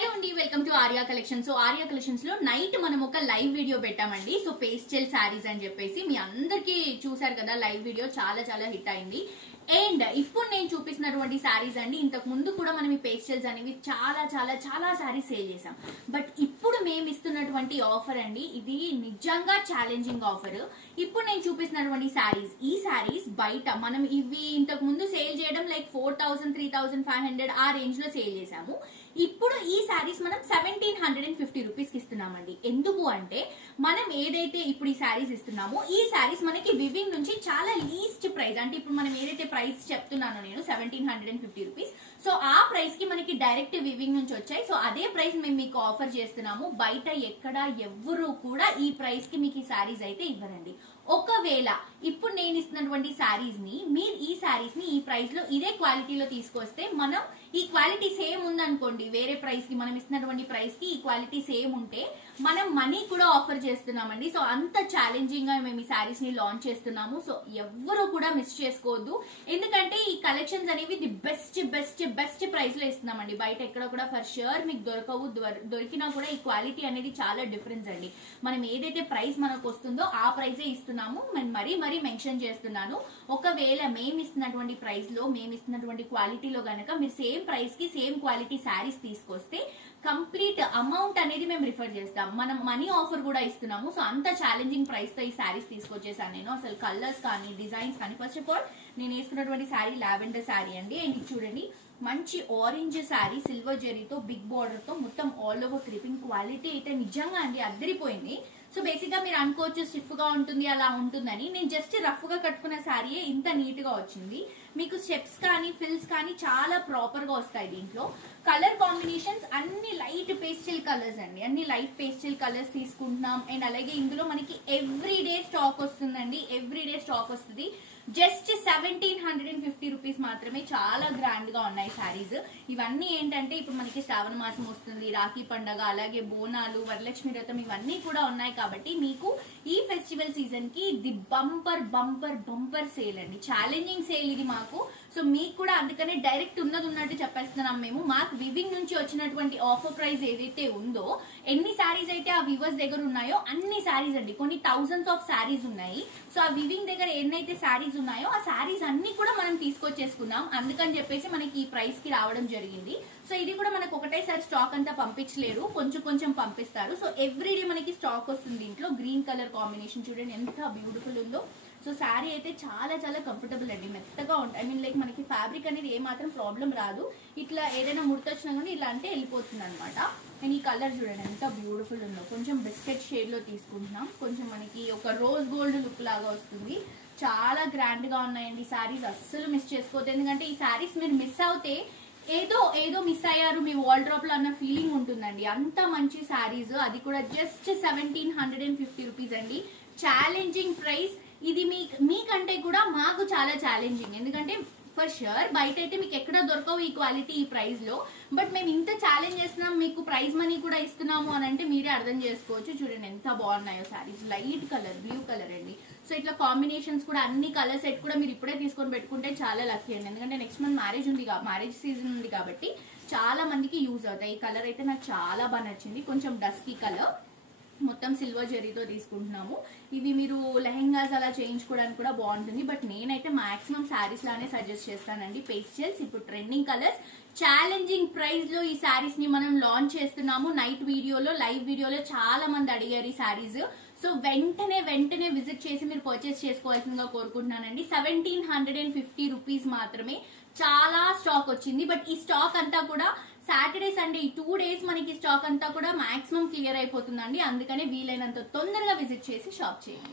Hello అండి, welcome to Arya collection. So Arya collections లో night మనం ఒక లైవ్ వీడియో పెట్టామండి. సో పేస్టల్ శారీస్ అని చెప్పేసి మీ అందరికి చూసారు కదా, లైవ్ వీడియో చాలా చాలా హిట్ అయింది. అండ్ ఇప్పుడు నేను చూపిస్తున్నటువంటి శారీస్ అండి, ఇంతకు ముందు కూడా మనం ఈ పేస్టల్స్ అనేవి చాలా చాలా చాలా శారీస్ సేల్ చేసాం. బట్ ఇప్పుడు మేము ఇస్తున్నటువంటి ఆఫర్ అండి, ఇది నిజంగా ఛాలెంజింగ్ ఆఫర్. ఇప్పుడు నేను చూపిస్తున్నటువంటి శారీస్, ఈ శారీస్ బయట మనం ఇవి ఇంతకు ముందు సేల్ చేయడం లైక్ 4000 3500 ఆ రేంజ్ లో సేల్ చేసాము. ఇప్పుడు ఈ శారీస్ మనం 1750 రూపీస్ కి ఇస్తున్నామండి. ఎందుకు అంటే మనం ఏదైతే ఇప్పుడు ఈ శారీస్ ఇస్తున్నామో ఈ శారీస్ మనకి వివింగ్ నుంచి చాలా లీస్ట్ ప్రైస్, అంటే ఇప్పుడు మనం ఏదైతే ప్రైస్ చెప్తున్నానో నేను 1750 రూపీస్, సో ఆ ప్రైస్ కి మనకి డైరెక్ట్ వివింగ్ నుంచి వచ్చాయి. సో అదే ప్రైస్ మేము మీకు ఆఫర్ చేస్తున్నాము. బయట ఎక్కడ ఎవ్వరు కూడా ఈ ప్రైస్ కి మీకు ఈ శారీస్ అయితే ఇవ్వరండి. ఒకవేళ ఇప్పుడు నేను ఇస్తున్నటువంటి శారీస్ ని మీరు ఈ శారీస్ ని ఈ ప్రైస్ లో ఇదే క్వాలిటీలో తీసుకొస్తే, మనం ఈ క్వాలిటీ సేమ్ ఉందనుకోండి, వేరే ప్రైస్ కి మనం ఇస్తున్నటువంటి ప్రైస్ కి ఈ క్వాలిటీ సేమ్ ఉంటే మనం మనీ కూడా ఆఫర్ చేస్తున్నామండి. సో అంత ఛాలెంజింగ్ గా మేము ఈ శారీస్ ని లాంచ్ చేస్తున్నాము. సో ఎవ్వరూ కూడా మిస్ చేసుకోవద్దు, ఎందుకంటే ఈ కలెక్షన్స్ అనేవి the best best best price లో ఇస్తున్నామండి. బయట ఎక్కడ కూడా ఫర్ ష్యూర్ మీకు దొరకవు, దొరికినా కూడా ఈ క్వాలిటీ అనేది చాలా డిఫరెన్స్ అండి. మనం ఏదైతే ప్రైస్ మనకు వస్తుందో ఆ ప్రైసే ఇస్తున్నాము. నేను మరీ మరీ మెన్షన్ చేస్తున్నాను, ఒకవేళ మేము ఇస్తున్నటువంటి ప్రైస్ లో మేము ఇస్తున్నటువంటి క్వాలిటీలో గనక మీరు సేమ్ ప్రైస్ కి సేమ్ క్వాలిటీ శారీస్ తీసుకొస్తే కంప్లీట్ అమౌంట్ అనేది మేము రిఫర్ చేస్తాం. మనం మనీ ఆఫర్ కూడా ఇస్తున్నాము. సో అంత ఛాలెంజింగ్ ప్రైస్ తో ఈ శారీస్ తీసుకొచ్చేసాను నేను. అసలు కలర్స్ కానీ డిజైన్స్ కానీ, ఫస్ట్ ఆఫ్ ఆల్ నేను వేసుకున్నటువంటి శారీ లావెండర్ శారీ అండి. అండ్ ఇది చూడండి, మంచి ఆరెంజ్ శారీ సిల్వర్ జెరీతో బిగ్ బార్డర్ తో మొత్తం ఆల్ ఓవర్ క్రీపింగ్. క్వాలిటీ అయితే నిజంగా అండి అద్దరిపోయింది. సో బేసిక్ గా మీరు అనుకోవచ్చు స్టిఫ్ గా ఉంటుంది అలా ఉంటుందని, నేను జస్ట్ రఫ్ గా కట్టుకున్న శారీయే ఇంత నీట్ గా వచ్చింది. మీకు స్టెప్స్ కానీ ఫిల్స్ కానీ చాలా ప్రాపర్ గా వస్తాయి. దీంట్లో కలర్ కాంబినేషన్స్ అన్ని లైట్ పేస్టల్ కలర్స్ అండి, అన్ని లైట్ పేస్టల్ కలర్స్ తీసుకుంటున్నాం. అండ్ అలాగే ఇందులో మనకి ఎవ్రీడే స్టాక్ వస్తుందండి, ఎవ్రీడే స్టాక్ వస్తుంది. జస్ట్ 1750 రూపీస్ మాత్రమే. చాలా గ్రాండ్ గా ఉన్నాయి శారీస్. ఇవన్నీ ఏంటంటే ఇప్పుడు మనకి శ్రావణ మాసం వస్తుంది, రాఖీ పండగ, అలాగే బోనాలు, వరలక్ష్మి వ్రతం ఇవన్నీ కూడా ఉన్నాయి. కాబట్టి మీకు ఈ ఫెస్టివల్ సీజన్ కి the bumper bumper bumper sale అండి, ఛాలెంజింగ్ సేల్ ఇది మాకు. సో మీకు కూడా అందుకనే డైరెక్ట్ ఉన్నది ఉన్నట్టు చెప్పేస్తున్నాం మేము. మాకు వివింగ్ నుంచి వచ్చినటువంటి ఆఫర్ ప్రైస్ ఏదైతే ఉందో, ఎన్ని శారీస్ అయితే ఆ వివర్స్ దగ్గర ఉన్నాయో అన్ని శారీస్ అండి, కొన్ని థౌసండ్స్ ఆఫ్ శారీస్ ఉన్నాయి. సో ఆ వివింగ్ దగ్గర ఎన్నైతే శారీస్ ఉన్నాయో ఆ శారీస్ అన్ని కూడా మనం తీసుకొచ్చేసుకున్నాం. అందుకని చెప్పేసి మనకి ఈ ప్రైస్ కి రావడం జరిగింది. సో ఇది కూడా మనకు ఒకటేసారి స్టాక్ అంతా పంపించలేరు, కొంచెం కొంచెం పంపిస్తారు. సో ఎవ్రీడే మనకి స్టాక్ వస్తుంది. దీంట్లో గ్రీన్ కలర్ కాంబినేషన్ చూడండి ఎంత బ్యూటిఫుల్ ఉందో. సో శారీ అయితే చాలా చాలా కంఫర్టబుల్ అండి, మెత్తగా ఉంటాయి. ఐ మీన్ లైక్ మనకి ఫ్యాబ్రిక్ అనేది ఏమాత్రం ప్రాబ్లం రాదు. ఇట్లా ఏదైనా ముడతొచ్చినా కానీ ఇలా అంటే వెళ్ళిపోతుంది అనమాట. అండ్ ఈ కలర్ చూడండి ఎంత బ్యూటిఫుల్ ఉందో, కొంచెం బిస్కెట్ షేడ్ లో తీసుకుంటున్నాం. కొంచెం మనకి ఒక రోజ్ గోల్డ్ లుక్ లాగా వస్తుంది. చాలా గ్రాండ్ గా ఉన్నాయండి శారీస్, అస్సలు మిస్ చేసుకోవద్దు. ఎందుకంటే ఈ శారీస్ మీరు మిస్ అవుతే ఏదో ఏదో మిస్ అయ్యారు మీ వాల్డ్రాప్ లో అన్న ఫీలింగ్ ఉంటుందండి. అంత మంచి శారీస్, అది కూడా జస్ట్ 1750 రూపీస్ అండి. ఛాలెంజింగ్ ప్రైస్ ఇది. మీకంటే కూడా మాకు చాలా ఛాలెంజింగ్, ఎందుకంటే ఫర్ ష్యూర్ బయట అయితే మీకు ఎక్కడ దొరకవు ఈ క్వాలిటీ ఈ ప్రైస్ లో. బట్ మేము ఇంత ఛాలెంజ్ చేస్తున్నాం, మీకు ప్రైజ్ మనీ కూడా ఇస్తున్నాము అని అంటే మీరే అర్థం చేసుకోవచ్చు. చూడండి ఎంత బాగున్నాయో saris, light colour blue colour అండి. సో ఇట్లా కాంబినేషన్స్ కూడా అన్ని కలర్ సెట్ కూడా మీరు ఇప్పుడే తీసుకొని పెట్టుకుంటే చాలా లక్కీ అండి. ఎందుకంటే నెక్స్ట్ మంత్ మ్యారేజ్ సీజన్ ఉంది కాబట్టి చాలా మందికి యూజ్ అవుతాయి. ఈ కలర్ అయితే నాకు చాలా బాగా నచ్చింది, కొంచెం డస్కీ కలర్, మొత్తం సిల్వర్ జరీతో తీసుకుంటున్నాము. ఇవి మీరు లెహెంగాస్ అలా చేయించుకోవడానికి కూడా బాగుంటుంది. బట్ నేనైతే మాక్సిమం శారీస్ లానే సజెస్ట్ చేస్తానండి. పేస్టల్స్ ఇప్పుడు ట్రెండింగ్ కలర్స్, ఛాలెంజింగ్ ప్రైస్ లో ఈ శారీస్ ని మనం లాంచ్ చేస్తున్నాము. నైట్ వీడియోలో లైవ్ వీడియోలో చాలా మంది అడిగారు ఈ శారీస్. సో వెంటనే విజిట్ చేసి మీరు పర్చేస్ చేసుకోవాల్సిందిగా కోరుకుంటున్నానండి. 1750 రూపీస్ మాత్రమే. చాలా స్టాక్ వచ్చింది. బట్ ఈ స్టాక్ అంతా కూడా సాటర్డే సండే ఈ 2 డేస్ మనకి స్టాక్ అంతా కూడా మాక్సిమం క్లియర్ అయిపోతుందండి. అందుకనే వీలైనంత తొందరగా విజిట్ చేసి షాప్ చేయండి.